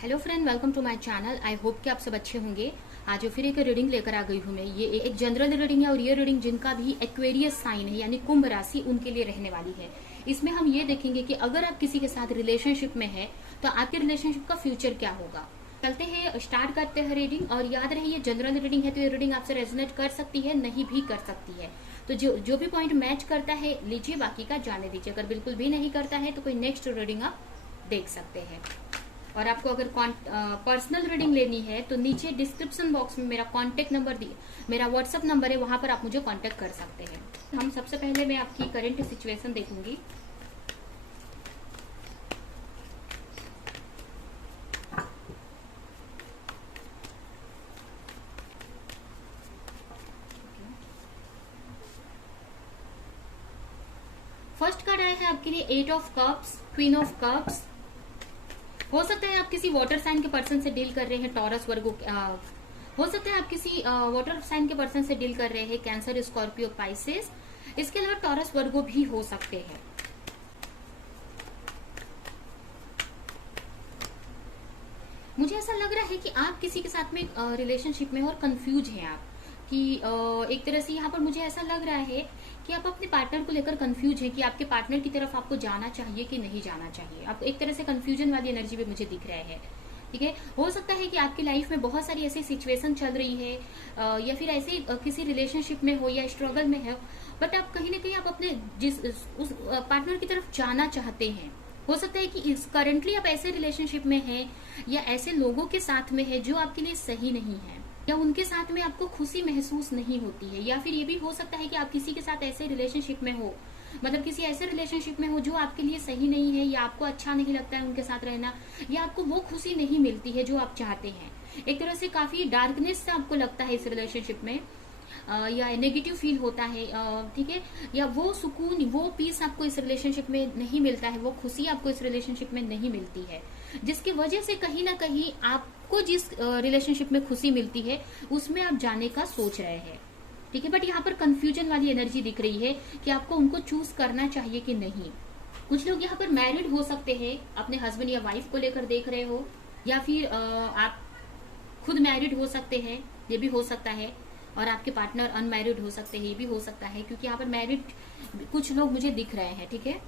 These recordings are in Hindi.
Hello friend, welcome to my channel. I hope कि आप सब अच्छे होंगे। आज फिर एक रीडिंग लेकर आ गई हूँ मैं। ये एक जनरल रीडिंग है और ये रीडिंग जिनका भी एक्वेरियस साइन है यानी कुंभ राशि, उनके लिए रहने वाली है। इसमें हम ये देखेंगे कि अगर आप किसी के साथ रिलेशनशिप में है तो आपके रिलेशनशिप का फ्यूचर क्या होगा। चलते हैं, स्टार्ट करते हैं रीडिंग। और याद रहे, ये जनरल रीडिंग है तो ये रीडिंग आपसे रेजोनेट कर सकती है, नहीं भी कर सकती है। तो जो भी पॉइंट मैच करता है लीजिए, बाकी का जाने दीजिए। अगर बिल्कुल भी नहीं करता है तो कोई नेक्स्ट रीडिंग आप देख सकते हैं। और आपको अगर पर्सनल रीडिंग लेनी है तो नीचे डिस्क्रिप्शन बॉक्स में मेरा कांटेक्ट नंबर मेरा व्हाट्सअप नंबर है, वहां पर आप मुझे कांटेक्ट कर सकते हैं। हम सबसे पहले मैं आपकी करंट सिचुएशन देखूंगी। फर्स्ट कार्ड आया है आपके लिए 8 of cups, queen of cups. हो सकता है आप किसी वाटर साइन के पर्सन से डील कर रहे हैं, टॉरस वर्गो। हो सकता है आप किसी वाटर साइन के पर्सन से डील कर रहे हैं, कैंसर, स्कॉर्पियो, पाइसेस। इसके अलावा टॉरस वर्गो भी हो सकते हैं। मुझे ऐसा लग रहा है कि आप किसी के साथ में रिलेशनशिप में और कंफ्यूज हैं आप कि एक तरह से यहाँ पर मुझे ऐसा लग रहा है कि आप अपने पार्टनर को लेकर कंफ्यूज हैं कि आपके पार्टनर की तरफ आपको जाना चाहिए कि नहीं जाना चाहिए। आप एक तरह से कंफ्यूजन वाली एनर्जी भी मुझे दिख रहा है। ठीक है, हो सकता है कि आपकी लाइफ में बहुत सारी ऐसी सिचुएशन चल रही है या फिर ऐसे किसी रिलेशनशिप में हो या स्ट्रगल में हो, बट आप कहीं ना कहीं आप अपने उस पार्टनर की तरफ जाना चाहते हैं। हो सकता है कि करंटली आप ऐसे रिलेशनशिप में हैं या ऐसे लोगों के साथ में है जो आपके लिए सही नहीं है, या उनके साथ में आपको खुशी महसूस नहीं होती है। या फिर ये भी हो सकता है कि आप किसी के साथ ऐसे रिलेशनशिप में हो, मतलब किसी ऐसे रिलेशनशिप में हो जो आपके लिए सही नहीं है, या आपको अच्छा नहीं लगता है उनके साथ रहना, या आपको वो खुशी नहीं मिलती है जो आप चाहते हैं। एक तरह से काफी डार्कनेस से आपको लगता है इस रिलेशनशिप में, या नेगेटिव फील होता है। ठीक है, या वो सुकून, वो पीस आपको इस रिलेशनशिप में नहीं मिलता है, वो खुशी आपको इस रिलेशनशिप में नहीं मिलती है, जिसकी वजह से कहीं ना कहीं आपको जिस रिलेशनशिप में खुशी मिलती है उसमें आप जाने का सोच रहे हैं। ठीक है, बट यहाँ पर कंफ्यूजन वाली एनर्जी दिख रही है कि आपको उनको चूज करना चाहिए कि नहीं। कुछ लोग यहाँ पर मैरिड हो सकते हैं, अपने हस्बैंड या वाइफ को लेकर देख रहे हो, या फिर आप खुद मैरिड हो सकते हैं, ये भी हो सकता है। और आपके पार्टनर अनमैरिड हो सकते हैं, ये भी हो सकता है, क्योंकि यहाँ पर मैरिड कुछ लोग मुझे दिख रहे हैं। ठीक है,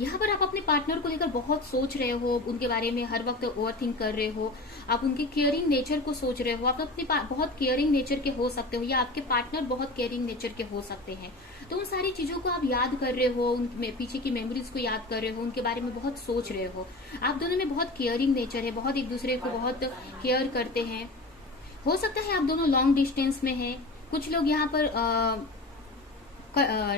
यहाँ पर आप अपने पार्टनर को लेकर बहुत सोच रहे हो, उनके बारे में हर वक्त ओवरथिंक कर रहे हो, आप उनके केयरिंग नेचर को सोच रहे हो। आप अपने बहुत केयरिंग नेचर के हो सकते हो, या आपके पार्टनर बहुत केयरिंग नेचर के हो सकते हैं। तो उन सारी चीजों को आप याद कर रहे हो, उनके पीछे की मेमोरीज को याद कर रहे हो, उनके बारे में बहुत सोच रहे हो। आप दोनों में बहुत केयरिंग नेचर है, बहुत एक दूसरे को बहुत केयर करते हैं। हो सकता है आप दोनों लॉन्ग डिस्टेंस में हैं। कुछ लोग यहाँ पर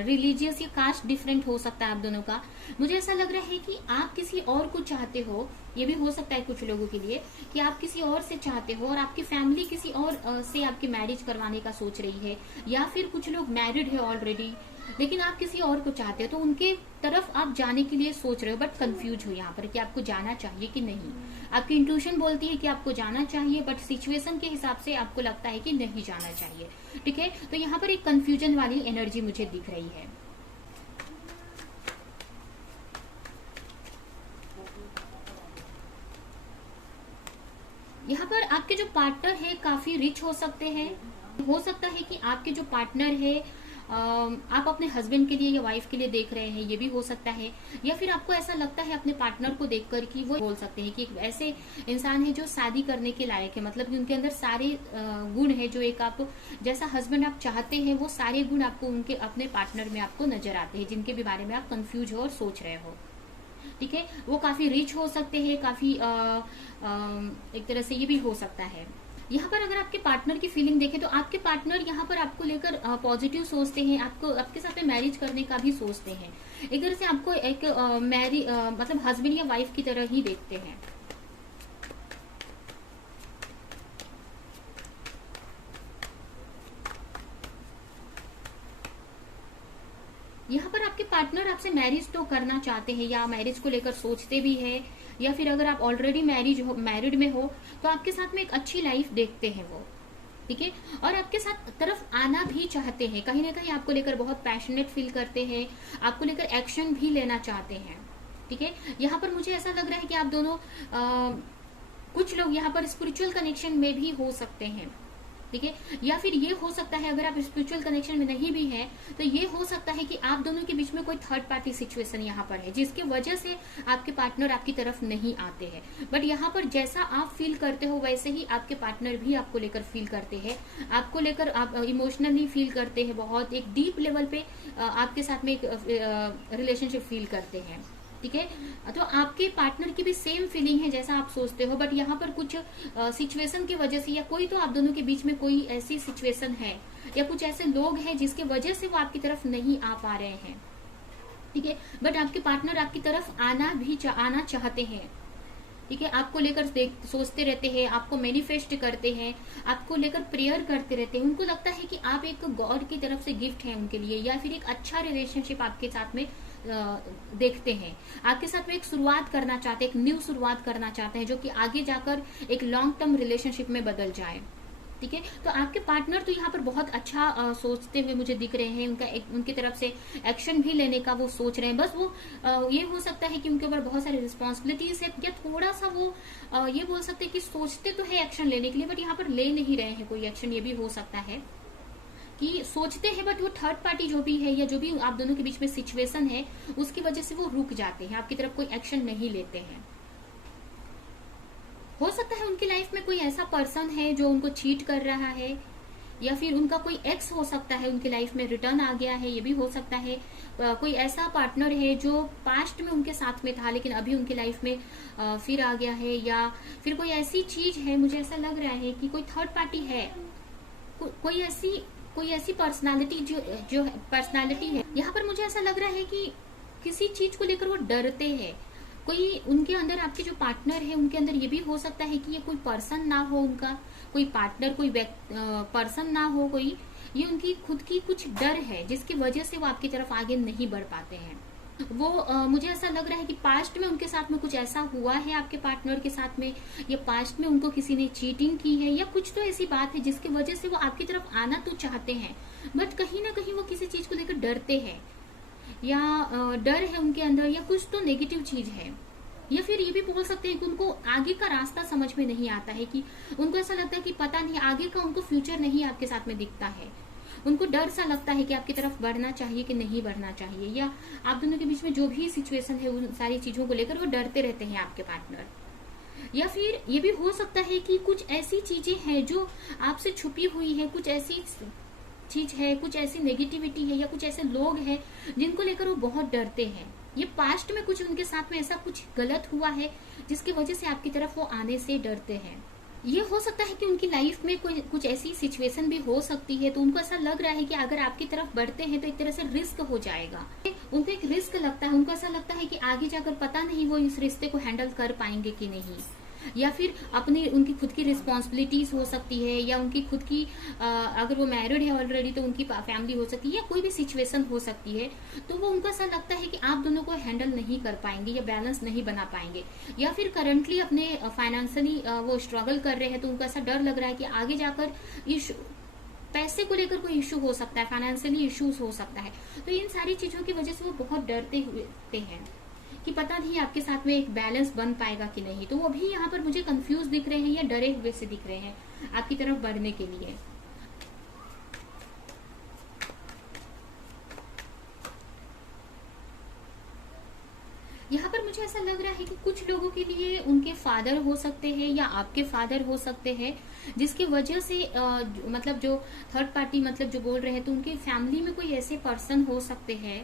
रिलीजियस या कास्ट डिफरेंट हो सकता है आप दोनों का। मुझे ऐसा लग रहा है कि आप किसी और को चाहते हो, ये भी हो सकता है कुछ लोगों के लिए कि आप किसी और से चाहते हो और आपकी फैमिली किसी और से आपकी मैरिज करवाने का सोच रही है, या फिर कुछ लोग मैरिड है ऑलरेडी लेकिन आप किसी और को चाहते हो, तो उनके तरफ आप जाने के लिए सोच रहे हो, बट कंफ्यूज हो यहाँ पर कि आपको जाना चाहिए कि नहीं। आपकी इंट्यूशन बोलती है कि आपको जाना चाहिए, बट सिचुएशन के हिसाब से आपको लगता है कि नहीं जाना चाहिए। ठीक है, तो यहाँ पर एक कंफ्यूजन वाली एनर्जी मुझे दिख रही है। यहाँ पर आपके जो पार्टनर है काफी रिच हो सकते हैं। हो सकता है कि आपके जो पार्टनर है आप अपने हस्बैंड के लिए या वाइफ के लिए देख रहे हैं, ये भी हो सकता है। या फिर आपको ऐसा लगता है अपने पार्टनर को देखकर कि वो बोल सकते हैं कि एक ऐसे इंसान है जो शादी करने के लायक है, मतलब कि उनके अंदर सारे गुण है जो एक आप जैसा हस्बैंड आप चाहते हैं, वो सारे गुण आपको उनके अपने पार्टनर में आपको नजर आते हैं, जिनके भी बारे में आप कंफ्यूज हो और सोच रहे हो। ठीक है, वो काफी रिच हो सकते हैं, काफी एक तरह से ये भी हो सकता है। यहाँ पर अगर आपके पार्टनर की फीलिंग देखें तो आपके पार्टनर यहाँ पर आपको लेकर पॉजिटिव सोचते हैं, आपको आपके साथ में मैरिज करने का भी सोचते हैं। एक तरह से आपको एक मतलब हस्बैंड या वाइफ की तरह ही देखते हैं। यहाँ पर आपके पार्टनर आपसे मैरिज तो करना चाहते हैं या मैरिज को लेकर सोचते भी है, या फिर अगर आप ऑलरेडी मैरिड में हो तो आपके साथ में एक अच्छी लाइफ देखते हैं वो। ठीक है, और आपके साथ तरफ आना भी चाहते हैं, कहीं ना कहीं आपको लेकर बहुत पैशनेट फील करते हैं, आपको लेकर एक्शन भी लेना चाहते हैं। ठीक है, यहाँ पर मुझे ऐसा लग रहा है कि आप दोनों कुछ लोग यहाँ पर स्पिरिचुअल कनेक्शन में भी हो सकते हैं, ठीक है। या फिर ये हो सकता है, अगर आप स्पिरिचुअल कनेक्शन में नहीं भी हैं, तो ये हो सकता है कि आप दोनों के बीच में कोई थर्ड पार्टी सिचुएशन यहाँ पर है, जिसके वजह से आपके पार्टनर आपकी तरफ नहीं आते हैं। बट यहाँ पर जैसा आप फील करते हो वैसे ही आपके पार्टनर भी आपको लेकर फील करते हैं, आपको लेकर आप इमोशनली फील करते हैं, बहुत एक डीप लेवल पे आपके साथ में एक रिलेशनशिप फील करते हैं, ठीक है। तो आपके पार्टनर की भी सेम फीलिंग है जैसा आप सोचते हो, बट यहाँ पर कुछ सिचुएशन की वजह से, या कोई तो आप दोनों के बीच में कोई ऐसी सिचुएशन है या कुछ ऐसे लोग हैं जिसके वजह से वो आपकी तरफ नहीं आ पा रहे हैं, ठीक है। बट आपके पार्टनर आपकी तरफ आना चाहते हैं, ठीक है। आपको लेकर सोचते रहते हैं, आपको मैनिफेस्ट करते हैं, आपको लेकर प्रेयर करते रहते हैं। उनको लगता है कि आप एक गॉड की तरफ से गिफ्ट है उनके लिए, या फिर एक अच्छा रिलेशनशिप आपके साथ में देखते हैं, आपके साथ में एक शुरुआत करना चाहते हैं, एक न्यू शुरुआत करना चाहते हैं, जो कि आगे जाकर एक लॉन्ग टर्म रिलेशनशिप में बदल जाए, ठीक है। तो आपके पार्टनर तो यहाँ पर बहुत अच्छा सोचते हुए मुझे दिख रहे हैं, उनकी तरफ से एक्शन भी लेने का वो सोच रहे हैं। बस वो ये हो सकता है कि उनके ऊपर बहुत सारी रिस्पॉन्सिबिलिटीज है, या थोड़ा सा वो ये बोल सकते हैं कि सोचते तो है एक्शन लेने के लिए, बट यहाँ पर ले नहीं रहे हैं कोई एक्शन। ये भी हो सकता है कि सोचते हैं, बट वो थर्ड पार्टी जो भी है या जो भी आप दोनों के बीच में सिचुएशन है उसकी वजह से वो रुक जाते हैं, आपकी तरफ कोई एक्शन नहीं लेते हैं। हो सकता है उनकी लाइफ में कोई ऐसा पर्सन है जो उनको चीट कर रहा है, या फिर उनका कोई एक्स हो सकता है उनकी लाइफ में रिटर्न आ गया है, ये भी हो सकता है। कोई ऐसा पार्टनर है जो पास्ट में उनके साथ में था लेकिन अभी उनकी लाइफ में फिर आ गया है, या फिर कोई ऐसी चीज है, मुझे ऐसा लग रहा है कि कोई थर्ड पार्टी है, कोई ऐसी पर्सनालिटी जो पर्सनालिटी है। यहाँ पर मुझे ऐसा लग रहा है कि किसी चीज को लेकर वो डरते हैं। कोई उनके अंदर, आपके जो पार्टनर है उनके अंदर ये भी हो सकता है कि ये कोई पर्सन ना हो, उनका कोई पार्टनर कोई पर्सन ना हो कोई, ये उनकी खुद की कुछ डर है जिसकी वजह से वो आपकी तरफ आगे नहीं बढ़ पाते हैं। वो मुझे ऐसा लग रहा है कि पास्ट में उनके साथ में कुछ ऐसा हुआ है आपके पार्टनर के साथ में, या पास्ट में उनको किसी ने चीटिंग की है, या कुछ तो ऐसी बात है जिसकी वजह से वो आपकी तरफ आना तो चाहते हैं, बट कहीं ना कहीं वो किसी चीज को लेकर डरते हैं, या डर है उनके अंदर, या कुछ तो नेगेटिव चीज है। या फिर ये भी बोल सकते हैं कि उनको आगे का रास्ता समझ में नहीं आता है, कि उनको ऐसा लगता है कि पता नहीं आगे का उनको फ्यूचर नहीं आपके साथ में दिखता है। उनको डर सा लगता है कि आपकी तरफ बढ़ना चाहिए कि नहीं बढ़ना चाहिए, या आप दोनों के बीच में जो भी सिचुएशन है उन सारी चीजों को लेकर वो डरते रहते हैं आपके पार्टनर। या फिर ये भी हो सकता है कि कुछ ऐसी चीजें हैं जो आपसे छुपी हुई है, कुछ ऐसी चीज है, कुछ ऐसी नेगेटिविटी है, या कुछ ऐसे लोग हैं जिनको लेकर वो बहुत डरते हैं। ये पास्ट में कुछ उनके साथ में ऐसा कुछ गलत हुआ है जिसकी वजह से आपकी तरफ वो आने से डरते हैं। ये हो सकता है कि उनकी लाइफ में कोई कुछ ऐसी सिचुएशन भी हो सकती है, तो उनको ऐसा लग रहा है कि अगर आपकी तरफ बढ़ते हैं तो एक तरह से रिस्क हो जाएगा, उनको एक रिस्क लगता है। उनको ऐसा लगता है कि आगे जाकर पता नहीं वो इस रिश्ते को हैंडल कर पाएंगे कि नहीं, या फिर अपनी उनकी खुद की रिस्पॉन्सिबिलिटीज हो सकती है, या उनकी खुद की अगर वो मैरिड है ऑलरेडी तो उनकी फैमिली हो सकती है, या कोई भी सिचुएशन हो सकती है। तो वो उनको ऐसा लगता है कि आप दोनों को हैंडल नहीं कर पाएंगे या बैलेंस नहीं बना पाएंगे, या फिर करंटली अपने फाइनेंशियली वो स्ट्रगल कर रहे हैं, तो उनको ऐसा डर लग रहा है कि आगे जाकर पैसे को लेकर कोई इश्यू हो सकता है, फाइनेंशियली इश्यूज हो सकता है। तो इन सारी चीजों की वजह से वो बहुत डरते हुए हैं कि पता नहीं आपके साथ में एक बैलेंस बन पाएगा कि नहीं। तो वो भी यहाँ पर मुझे कंफ्यूज दिख रहे हैं या डरे हुए से दिख रहे हैं आपकी तरफ बढ़ने के लिए। यहाँ पर मुझे ऐसा लग रहा है कि कुछ लोगों के लिए उनके फादर हो सकते हैं या आपके फादर हो सकते हैं, जिसकी वजह से मतलब जो थर्ड पार्टी मतलब जो बोल रहे हैं, तो उनकी फैमिली में कोई ऐसे पर्सन हो सकते हैं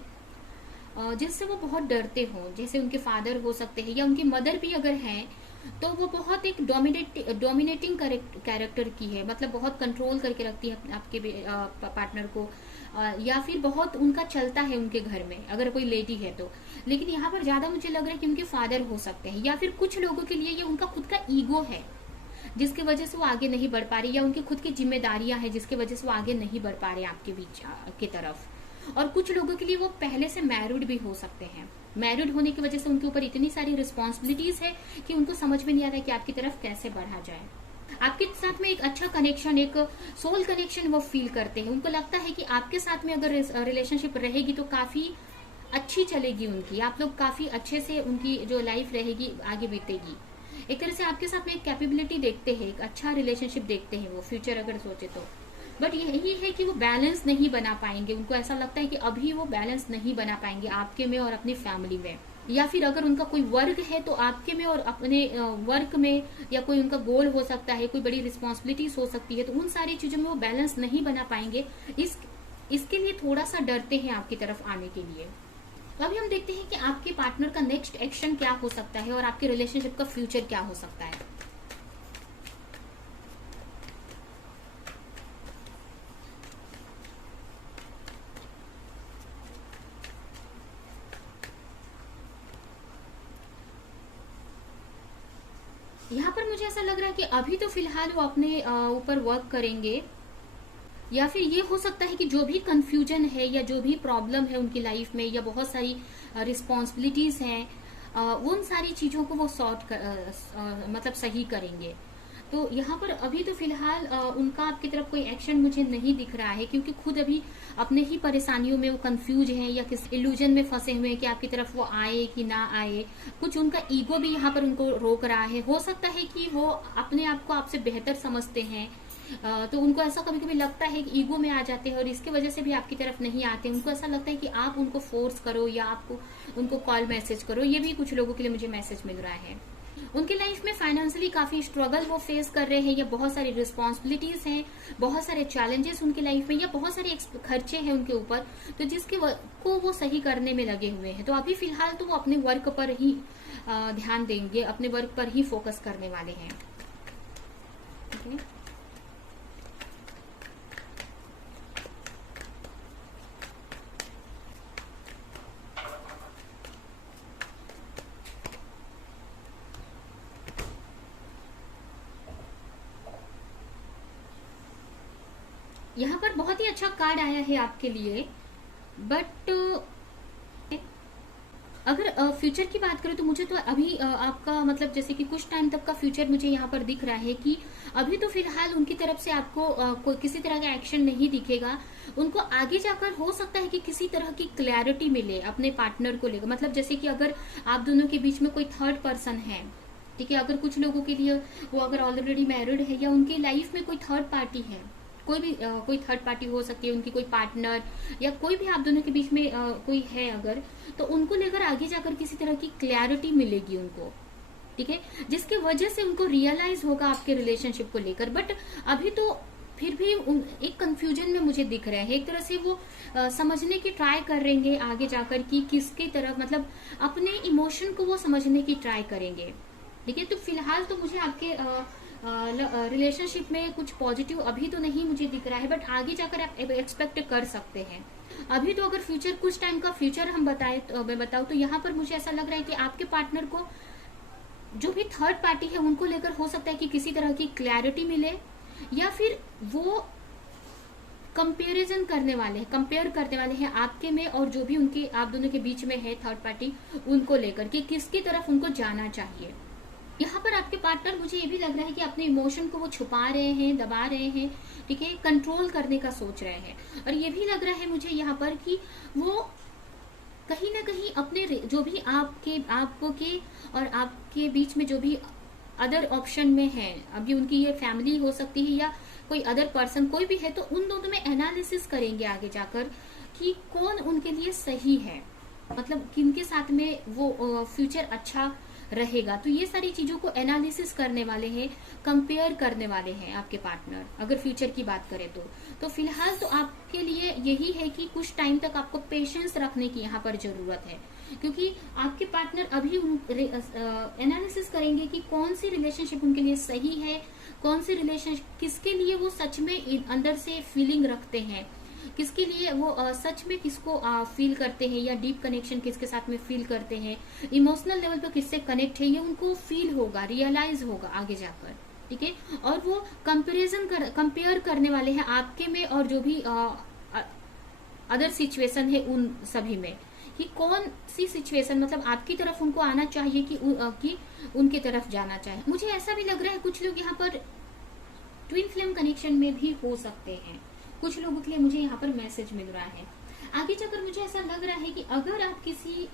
जिससे वो बहुत डरते हो। जैसे उनके फादर हो सकते हैं, या उनकी मदर भी अगर है तो वो बहुत एक डोमिनेटिंग कैरेक्टर की है, मतलब बहुत कंट्रोल करके रखती है आपके पार्टनर को, या फिर बहुत उनका चलता है उनके घर में अगर कोई लेडी है तो। लेकिन यहाँ पर ज्यादा मुझे लग रहा है कि उनके फादर हो सकते हैं, या फिर कुछ लोगों के लिए ये उनका खुद का ईगो है जिसकी वजह से वो आगे नहीं बढ़ पा रही, या उनकी खुद की जिम्मेदारियां हैं जिसकी वजह से वो आगे नहीं बढ़ पा रहे आपके बीच की तरफ। और कुछ लोगों के लिए वो पहले से मैरिड भी हो सकते हैं, मैरिड होने की वजह से उनके ऊपर इतनी सारी रिस्पॉन्सिबिलिटीज है कि उनको समझ में नहीं आता कि आपकी तरफ कैसे बढ़ा जाए। आपके साथ में एक अच्छा कनेक्शन, एक सोल कनेक्शन वो फील करते हैं। उनको लगता है कि आपके साथ में अगर रिलेशनशिप रहेगी तो काफी अच्छी चलेगी उनकी, आप लोग काफी अच्छे से उनकी जो लाइफ रहेगी आगे बीतेगी। एक तरह से आपके साथ में एक कैपेबिलिटी देखते हैं, एक अच्छा रिलेशनशिप देखते हैं वो, फ्यूचर अगर सोचे तो। बट यही है कि वो बैलेंस नहीं बना पाएंगे, उनको ऐसा लगता है कि अभी वो बैलेंस नहीं बना पाएंगे आपके में और अपनी फैमिली में। या फिर अगर उनका कोई वर्क है तो आपके में और अपने वर्क में, या कोई उनका गोल हो सकता है, कोई बड़ी रिस्पॉन्सिबिलिटीज हो सकती है, तो उन सारी चीजों में वो बैलेंस नहीं बना पाएंगे। इसके लिए थोड़ा सा डरते हैं आपकी तरफ आने के लिए। तो अभी हम देखते हैं कि आपके पार्टनर का नेक्स्ट एक्शन क्या हो सकता है और आपके रिलेशनशिप का फ्यूचर क्या हो सकता है। यहाँ पर मुझे ऐसा लग रहा है कि अभी तो फिलहाल वो अपने ऊपर वर्क करेंगे, या फिर ये हो सकता है कि जो भी कंफ्यूजन है या जो भी प्रॉब्लम है उनकी लाइफ में, या बहुत सारी रिस्पॉन्सिबिलिटीज हैं, उन सारी चीजों को वो मतलब सही करेंगे। तो यहाँ पर अभी तो फिलहाल उनका आपकी तरफ कोई एक्शन मुझे नहीं दिख रहा है, क्योंकि खुद अभी अपने ही परेशानियों में वो कंफ्यूज हैं या किस इल्यूजन में फंसे हुए हैं कि आपकी तरफ वो आए कि ना आए। कुछ उनका ईगो भी यहाँ पर उनको रोक रहा है। हो सकता है कि वो अपने आप को आपसे बेहतर समझते हैं, तो उनको ऐसा कभी कभी लगता है कि ईगो में आ जाते हैं और इसकी वजह से भी आपकी तरफ नहीं आते। उनको ऐसा लगता है कि आप उनको फोर्स करो या आपको उनको कॉल मैसेज करो। ये भी कुछ लोगों के लिए मुझे मैसेज मिल रहा है। उनके लाइफ में फाइनेंशियली काफी स्ट्रगल वो फेस कर रहे हैं, या बहुत सारी रिस्पॉन्सिबिलिटीज हैं, बहुत सारे चैलेंजेस उनके लाइफ में, या बहुत सारे खर्चे हैं उनके ऊपर, तो जिसके को वो सही करने में लगे हुए हैं। तो अभी फिलहाल तो वो अपने वर्क पर ही ध्यान देंगे, अपने वर्क पर ही फोकस करने वाले हैं। okay? यहाँ पर बहुत ही अच्छा कार्ड आया है आपके लिए। बट अगर फ्यूचर की बात करें तो मुझे तो अभी आपका मतलब जैसे कि कुछ टाइम तक का फ्यूचर मुझे यहाँ पर दिख रहा है कि अभी तो फिलहाल उनकी तरफ से आपको कोई किसी तरह का एक्शन नहीं दिखेगा। उनको आगे जाकर हो सकता है कि किसी तरह की क्लैरिटी मिले अपने पार्टनर को लेकर। मतलब जैसे कि अगर आप दोनों के बीच में कोई थर्ड पर्सन है, ठीक है, अगर कुछ लोगों के लिए वो अगर ऑलरेडी मैरिड है या उनकी लाइफ में कोई थर्ड पार्टी है, कोई भी कोई थर्ड पार्टी हो सकती है, उनकी कोई पार्टनर या कोई भी आप दोनों के बीच में कोई है अगर, तो उनको लेकर आगे जाकर किसी तरह की क्लैरिटी मिलेगी उनको, ठीक है, जिसके वजह से उनको रियलाइज होगा आपके रिलेशनशिप को लेकर। बट अभी तो फिर भी एक कंफ्यूजन में मुझे दिख रहे हैं। एक तरह से वो समझने की ट्राई करेंगे आगे जाकर कि किसके तरफ, मतलब अपने इमोशन को वो समझने की ट्राई करेंगे, ठीक है। तो फिलहाल तो मुझे आपके रिलेशनशिप में कुछ पॉजिटिव अभी तो नहीं मुझे दिख रहा है, बट आगे जाकर आप एक्सपेक्ट कर सकते हैं। अभी तो अगर फ्यूचर, कुछ टाइम का फ्यूचर हम मैं बताऊं तो यहाँ पर मुझे ऐसा लग रहा है कि आपके पार्टनर को जो भी थर्ड पार्टी है उनको लेकर हो सकता है कि किसी तरह की क्लैरिटी मिले, या फिर वो कंपेयर करने वाले हैं आपके में और जो भी उनके आप दोनों के बीच में है थर्ड पार्टी, उनको लेकर कि किसकी तरफ उनको जाना चाहिए। यहाँ पर आपके पार्टनर मुझे ये भी लग रहा है कि अपने इमोशन को वो छुपा रहे हैं, दबा रहे हैं, ठीक है, कंट्रोल करने का सोच रहे हैं। और ये भी लग रहा है मुझे यहाँ पर कि वो कहीं ना कहीं अपने जो भी आपको के और आपके बीच में जो भी अदर ऑप्शन में है, अभी उनकी ये फैमिली हो सकती है या कोई अदर पर्सन कोई भी है, तो उन दोनों में एनालिसिस करेंगे आगे जाकर कि कौन उनके लिए सही है, मतलब किनके साथ में वो फ्यूचर अच्छा रहेगा। तो ये सारी चीजों को एनालिसिस करने वाले हैं, कंपेयर करने वाले हैं आपके पार्टनर, अगर फ्यूचर की बात करें तो फिलहाल तो आपके लिए यही है कि कुछ टाइम तक आपको पेशेंस रखने की यहाँ पर जरूरत है, क्योंकि आपके पार्टनर अभी एनालिसिस करेंगे कि कौन सी रिलेशनशिप उनके लिए सही है, कौन सी रिलेशनशिप किसके लिए वो सच में अंदर से फीलिंग रखते हैं, किसके लिए वो सच में किसको फील करते हैं, या डीप कनेक्शन किसके साथ में फील करते हैं, इमोशनल लेवल पर किससे कनेक्ट है, ये उनको फील होगा, रियलाइज होगा आगे जाकर, ठीक है। और वो कंपेयर करने वाले हैं आपके में और जो भी अदर सिचुएशन है उन सभी में, कि कौन सी सिचुएशन मतलब आपकी तरफ उनको आना चाहिए कि उनकी तरफ जाना चाहिए। मुझे ऐसा भी लग रहा है कुछ लोग यहाँ पर ट्विन फ्लेम कनेक्शन में भी हो सकते हैं, कुछ लोगों के लिए मुझे यहाँ पर मैसेज मिल रहा है। आगे जाकर मुझे ऐसा लग रहा है कि अगर आप किसी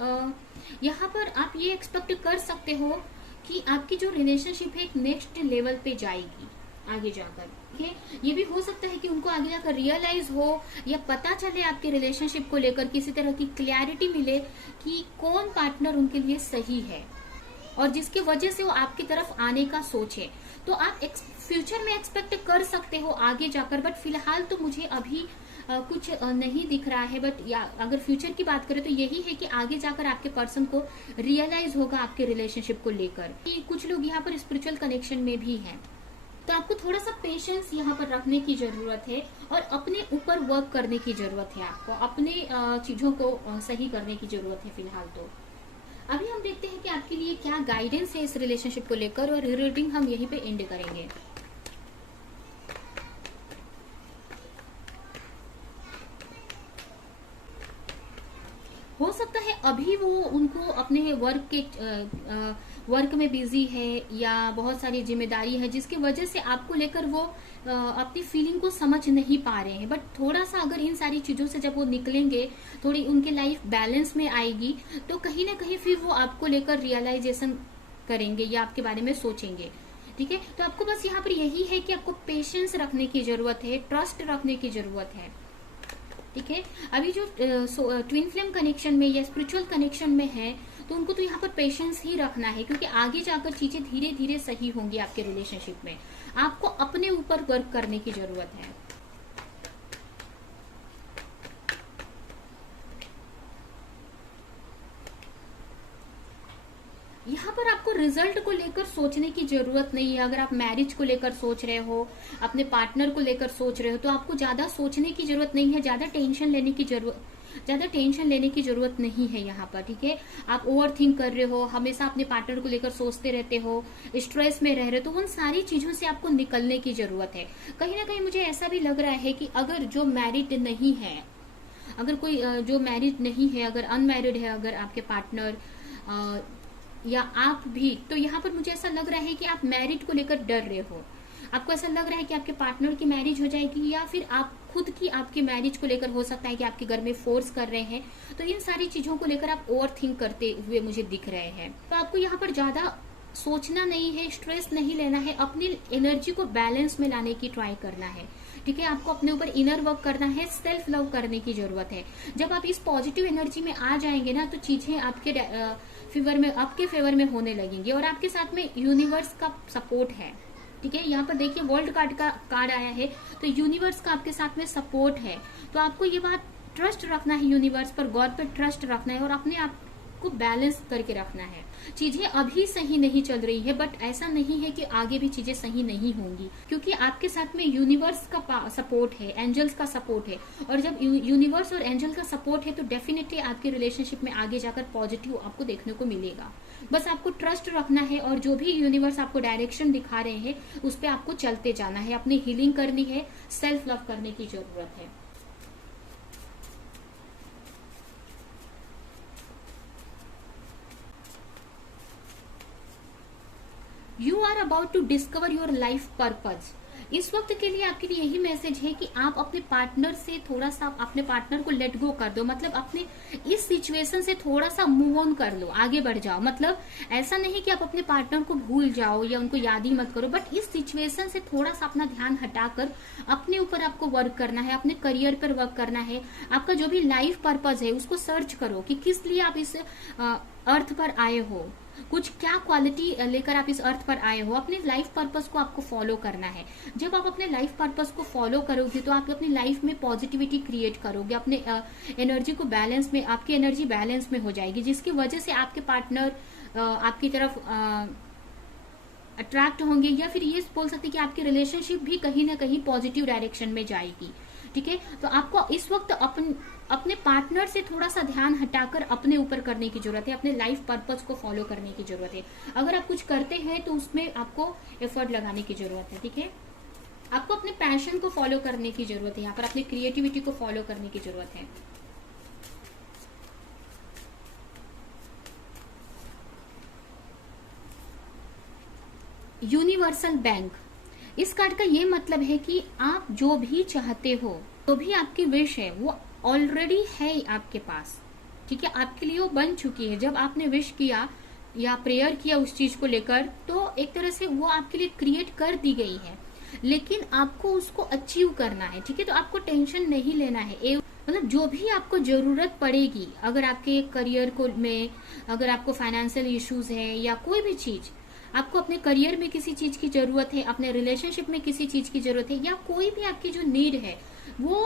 यहाँ पर आप ये एक्सपेक्ट कर सकते हो कि आपकी जो रिलेशनशिप है एक नेक्स्ट लेवल पे जाएगी आगे जाकर। ठीक है, ये भी हो सकता है कि उनको आगे जाकर रियलाइज हो या पता चले आपके रिलेशनशिप को लेकर, किसी तरह की क्लैरिटी मिले कि कौन पार्टनर उनके लिए सही है और जिसकी वजह से वो आपकी तरफ आने का सोचे। तो आप फ्यूचर में एक्सपेक्ट कर सकते हो आगे जाकर, बट फिलहाल तो मुझे अभी कुछ नहीं दिख रहा है। बट या अगर फ्यूचर की बात करें तो यही है कि आगे जाकर आपके पर्सन को रियलाइज होगा आपके रिलेशनशिप को लेकर कि कुछ लोग यहाँ पर स्पिरिचुअल कनेक्शन में भी हैं। तो आपको थोड़ा सा पेशेंस यहाँ पर रखने की जरूरत है और अपने ऊपर वर्क करने की जरूरत है। आपको अपने चीजों को सही करने की जरूरत है फिलहाल। तो अभी हम देखते हैं कि आपके लिए क्या गाइडेंस है इस रिलेशनशिप को लेकर, और रीडिंग हम यहीं पे एंड करेंगे। हो सकता है अभी वो उनको अपने वर्क में बिजी है या बहुत सारी जिम्मेदारी है जिसकी वजह से आपको लेकर वो अपनी फीलिंग को समझ नहीं पा रहे हैं। बट थोड़ा सा अगर इन सारी चीजों से जब वो निकलेंगे, थोड़ी उनके लाइफ बैलेंस में आएगी, तो कहीं ना कहीं फिर वो आपको लेकर रियलाइजेशन करेंगे या आपके बारे में सोचेंगे। ठीक है, तो आपको बस यहाँ पर यही है कि आपको पेशेंस रखने की जरूरत है, ट्रस्ट रखने की जरूरत है। ठीक है, अभी जो ट्विन फ्लेम कनेक्शन में या स्पिरिचुअल कनेक्शन में है तो उनको तो यहाँ पर पेशेंस ही रखना है, क्योंकि आगे जाकर चीजें धीरे धीरे सही होंगी आपके रिलेशनशिप में। आपको अपने ऊपर वर्क करने की जरूरत है। यहाँ पर आपको रिजल्ट को लेकर सोचने की जरूरत नहीं है। अगर आप मैरिज को लेकर सोच रहे हो, अपने पार्टनर को लेकर सोच रहे हो, तो आपको ज्यादा सोचने की जरूरत नहीं है, ज्यादा टेंशन लेने की जरूरत नहीं है यहाँ पर। ठीक है, आप ओवर थिंक कर रहे हो, हमेशा अपने पार्टनर को लेकर सोचते रहते हो, स्ट्रेस में रह रहे हो, तो उन सारी चीजों से आपको निकलने की जरूरत है। कहीं ना कहीं मुझे ऐसा भी लग रहा है कि अगर जो मैरिड नहीं है, अगर कोई जो मैरिड नहीं है, अगर अनमैरिड है, अगर आपके पार्टनर या आप भी, तो यहाँ पर मुझे ऐसा लग रहा है कि आप मैरिड को लेकर डर रहे हो। आपको ऐसा लग रहा है कि आपके पार्टनर की मैरिज हो जाएगी, या फिर आप खुद की आपकी मैरिज को लेकर हो सकता है कि आपके घर में फोर्स कर रहे हैं। तो इन सारी चीजों को लेकर आप ओवर थिंक करते हुए मुझे दिख रहे हैं। तो आपको यहाँ पर ज्यादा सोचना नहीं है, स्ट्रेस नहीं लेना है, अपनी एनर्जी को बैलेंस में लाने की ट्राई करना है। ठीक है, आपको अपने ऊपर इनर वर्क करना है, सेल्फ लव करने की जरूरत है। जब आप इस पॉजिटिव एनर्जी में आ जाएंगे ना, तो चीजें आपके फेवर में होने लगेंगी। और आपके साथ में यूनिवर्स का सपोर्ट है। ठीक है, यहाँ पर देखिए वर्ल्ड कार्ड आया है, तो यूनिवर्स का आपके साथ में सपोर्ट है। तो आपको ये बात ट्रस्ट रखना है, यूनिवर्स पर, गॉड पर ट्रस्ट रखना है और अपने आप को बैलेंस करके रखना है। चीजें अभी सही नहीं चल रही है, बट ऐसा नहीं है कि आगे भी चीजें सही नहीं होंगी, क्योंकि आपके साथ में यूनिवर्स का सपोर्ट है, एंजल्स का सपोर्ट है। और जब यूनिवर्स और एंजल का सपोर्ट है तो डेफिनेटली आपके रिलेशनशिप में आगे जाकर पॉजिटिव आपको देखने को मिलेगा। बस आपको ट्रस्ट रखना है और जो भी यूनिवर्स आपको डायरेक्शन दिखा रहे हैं उस पर आपको चलते जाना है, अपनी हीलिंग करनी है, सेल्फ लव करने की जरूरत है। You are about to discover your life purpose. इस वक्त के लिए आपके लिए यही मैसेज है कि आप अपने पार्टनर से थोड़ा सा, अपने पार्टनर को लेट गो कर दो। मतलब अपने इस सिचुएशन से थोड़ा सा मूव ऑन कर लो, आगे बढ़ जाओ। मतलब ऐसा नहीं कि आप अपने पार्टनर को भूल जाओ या उनको याद ही मत करो, बट इस सिचुएशन से थोड़ा सा अपना ध्यान हटाकर अपने ऊपर आपको वर्क करना है, अपने करियर पर वर्क करना है। आपका जो भी लाइफ पर्पज है उसको सर्च करो कि किस लिए आप इस अर्थ पर आए हो, कुछ क्या क्वालिटी लेकर आप इस अर्थ पर आए हो। अपने लाइफ पर्पस को आपको फॉलो करना है। जब आप अपने लाइफ पर्पस को फॉलो करोगे तो आप अपनी लाइफ में पॉजिटिविटी क्रिएट करोगे, अपने एनर्जी को बैलेंस में, आपकी एनर्जी बैलेंस में हो जाएगी, जिसकी वजह से आपके पार्टनर आपकी तरफ अट्रैक्ट होंगे, या फिर ये बोल सकते हैं कि आपकी रिलेशनशिप भी कहीं ना कहीं पॉजिटिव डायरेक्शन में जाएगी। ठीक है, तो आपको इस वक्त अपने पार्टनर से थोड़ा सा ध्यान हटाकर अपने ऊपर करने की जरूरत है, अपने लाइफ पर्पस को फॉलो करने की जरूरत है। अगर आप कुछ करते हैं तो उसमें आपको एफर्ट लगाने की जरूरत है। ठीक है, आपको अपने पैशन को फॉलो करने की जरूरत है, यहाँ पर अपनी क्रिएटिविटी को फॉलो करने की जरूरत है। यूनिवर्सल बैंक, इस कार्ड का ये मतलब है कि आप जो भी चाहते हो, जो भी आपकी विश है वो ऑलरेडी है आपके पास। ठीक है, आपके लिए वो बन चुकी है। जब आपने विश किया या प्रेयर किया उस चीज को लेकर, तो एक तरह से वो आपके लिए क्रिएट कर दी गई है, लेकिन आपको उसको अचीव करना है। ठीक है, तो आपको टेंशन नहीं लेना है। मतलब जो भी आपको जरूरत पड़ेगी, अगर आपके करियर को में, अगर आपको फाइनेंशियल इश्यूज है या कोई भी चीज, आपको अपने करियर में किसी चीज की जरूरत है, अपने रिलेशनशिप में किसी चीज की जरूरत है, या कोई भी आपकी जो नीड है वो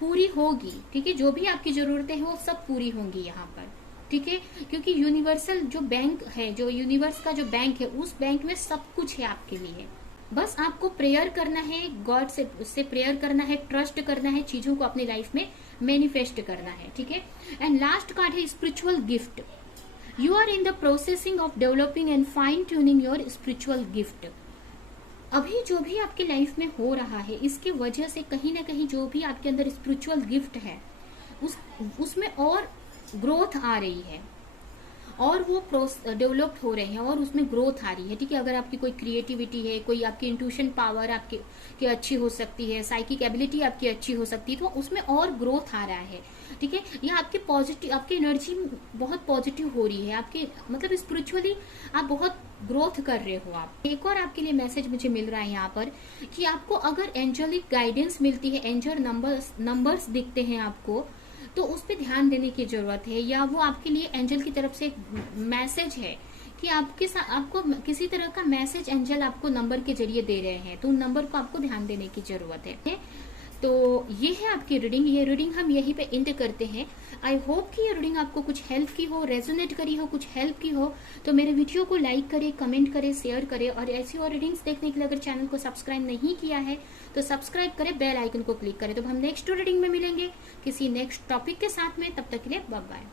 पूरी होगी। ठीक है, जो भी आपकी जरूरतें हैं वो सब पूरी होंगी यहाँ पर। ठीक है, क्योंकि यूनिवर्सल जो बैंक है, जो यूनिवर्स का जो बैंक है, उस बैंक में सब कुछ है आपके लिए। बस आपको प्रेयर करना है, गॉड से उससे प्रेयर करना है, ट्रस्ट करना है, चीजों को अपनी लाइफ में मैनिफेस्ट करना है। ठीक है, एंड लास्ट कार्ड है spiritual gift. You are in the processing of developing and fine tuning your spiritual gift. अभी जो भी आपके लाइफ में हो रहा है, इसके वजह से कहीं ना कहीं जो भी आपके अंदर स्पिरिचुअल गिफ्ट है उसमें और ग्रोथ आ रही है, और वो डेवलप्ड हो रहे हैं, और उसमें ग्रोथ आ रही है। ठीक है, अगर आपकी कोई क्रिएटिविटी है, कोई आपकी इंट्यूशन पावर आपकी की अच्छी हो सकती है, साइकिक एबिलिटी आपकी अच्छी हो सकती है, तो उसमें और ग्रोथ आ रहा है। ठीक है, या आपकी पॉजिटिव, आपकी एनर्जी बहुत पॉजिटिव हो रही है, आपकी मतलब स्पिरिचुअली आप बहुत ग्रोथ कर रहे हो आप। एक और आपके लिए मैसेज मुझे मिल रहा है यहाँ पर कि आपको अगर एंजलिक गाइडेंस मिलती है, एंजल नंबर्स दिखते हैं आपको, तो उस पर ध्यान देने की जरूरत है, या वो आपके लिए एंजल की तरफ से एक मैसेज है कि आपके साथ आपको किसी तरह का मैसेज एंजल आपको नंबर के जरिए दे रहे हैं, तो उन नंबर को आपको ध्यान देने की जरूरत है। तो ये है आपकी रीडिंग। ये रीडिंग हम यहीं पे एंड करते हैं। आई होप कि ये रीडिंग आपको कुछ हेल्प की हो, रेजोनेट करी हो, कुछ हेल्प की हो। तो मेरे वीडियो को लाइक करें, कमेंट करें, शेयर करें, और ऐसी और रीडिंग्स देखने के लिए अगर चैनल को सब्सक्राइब नहीं किया है तो सब्सक्राइब करें, बेल आइकन को क्लिक करें। तो हम नेक्स्ट रीडिंग में मिलेंगे किसी नेक्स्ट टॉपिक के साथ में। तब तक के लिए बाय बाय।